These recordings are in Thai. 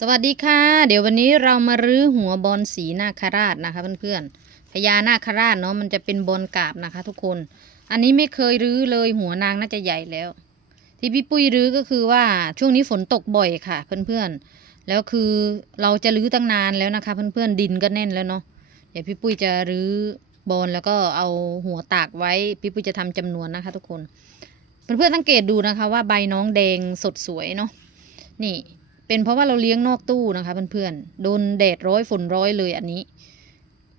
สวัสดีค่ะ เดี๋ยววันนี้เรามารื้อหัวบอลสีนาคราชนะคะเพื่อนๆพญานาคราชเนาะมันจะเป็นบอลกาบนะคะ ทุกคน อันนี้ไม่เคยรื้อเลยหัวนางน่าจะใหญ่แล้ว ที่พี่ปุ้ยรื้อก็คือว่าช่วงนี้ฝนตกบ่อยค่ะ เพื่อนๆแล้วคือเราจะรื้อตั้งนานแล้วนะคะ เพื่อนๆดินก็แน่นแล้วเนาะเดี๋ยวพี่ปุ้ยจะรื้อบอลแล้วก็เอาหัวตากไว้พี่ปุ้ยจะทำจำนวนนะคะ ทุกคน เพื่อนๆสังเกตดูนะคะ ว่าใบน้องแดงสดสวยเนาะนี่ เป็นเพราะว่าเราเลี้ยงนอกตู้นะคะเพื่อนๆโดนแดดร้อยฝนร้อยเลยอันนี้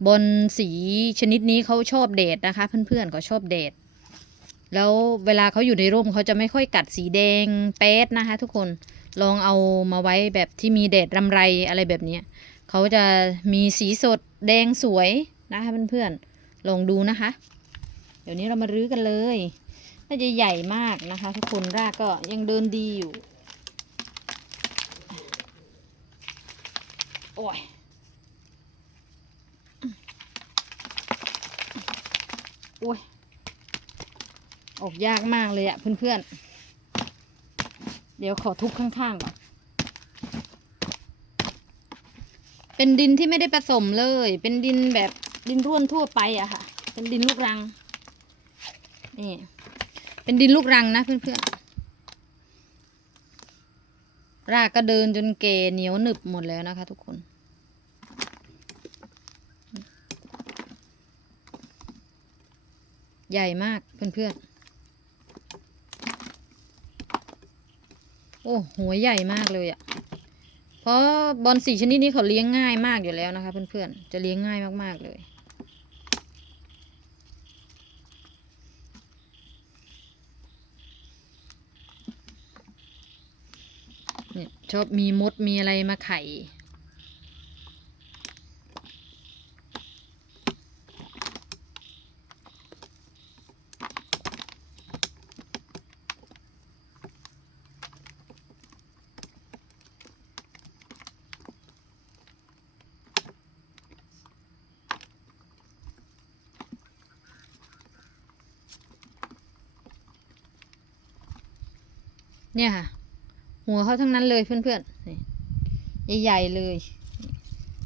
บนสีชนิดนี้เขาชอบแดดนะคะ เพื่อนๆเขาชอบแดดแล้วเวลาเขาอยู่ในร่มเขาจะไม่ค่อยกัดสีแดงแป๊ดนะคะ ทุกคนลองเอามาไว้แบบที่มีแดดรำไรอะไรแบบนี้เขาจะมีสีสดแดงสวยนะคะเพื่อนๆลองดูนะคะ เดี๋ยวนี้เรามารื้อกันเลยน่าจะใหญ่มากนะคะ ทุกคนรากก็ยังเดินดีอยู่ โอ้ยโอ้ย ออกยากมากเลยอะเพื่อนๆ เดี๋ยวขอทุบข้างๆก่อน เป็นดินที่ไม่ได้ผสมเลย เป็นดินแบบดินร่วนทั่วไปอะค่ะ เป็นดินลูกรัง นี่ เป็นดินลูกรังนะเพื่อนๆ รากก็เดินจนเกเหนียวหนึบหมดแล้วนะคะ ทุกคน ใหญ่มากเพื่อนๆ โอ้หัวใหญ่มากเลยอะ่ะ เพราะบอลสีชนิดนี้เขาเลี้ยงง่ายมากอยู่แล้วนะคะ เพื่อนๆ จะเลี้ยงง่ายมากๆเลย เนี่ยชอบมีมดมีอะไรมาไข่เนี่ยค่ะ หัวเขาทั้งนั้นเลยเพื่อนๆนี่ใหญ่ๆเลย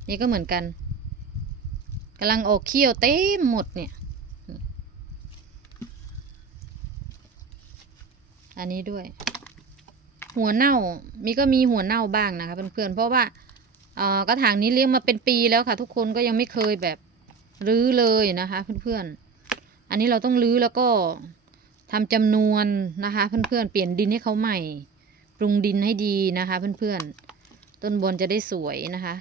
นี่ก็เหมือนกันกำลังออกเขี้ยวเต็มหมดเนี่ย อันนี้ด้วย หัวเน่า มีก็มีหัวเน่าบ้างนะคะเพื่อนๆ เพราะว่าเอ่อกระถางนี้เลี้ยงมาเป็นปีแล้วค่ะ ทุกคนก็ยังไม่เคยแบบรื้อเลยนะคะ เพื่อนๆ อันนี้เราต้องรื้อแล้วก็ทำจำนวนนะคะ เพื่อนๆ เปลี่ยนดินให้เขาใหม่ ปรุงดินให้ดีนะคะ เพื่อนๆ ต้นบนจะได้สวยนะคะ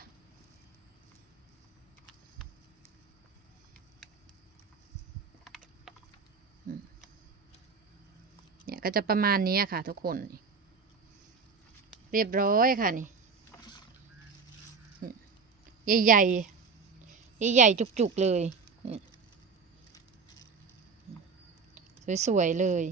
เนี่ยก็จะประมาณนี้ค่ะทุกคน เรียบร้อยค่ะนี่ ใหญ่ๆ ใหญ่ๆ จุกๆ เลย สวย ๆ เลย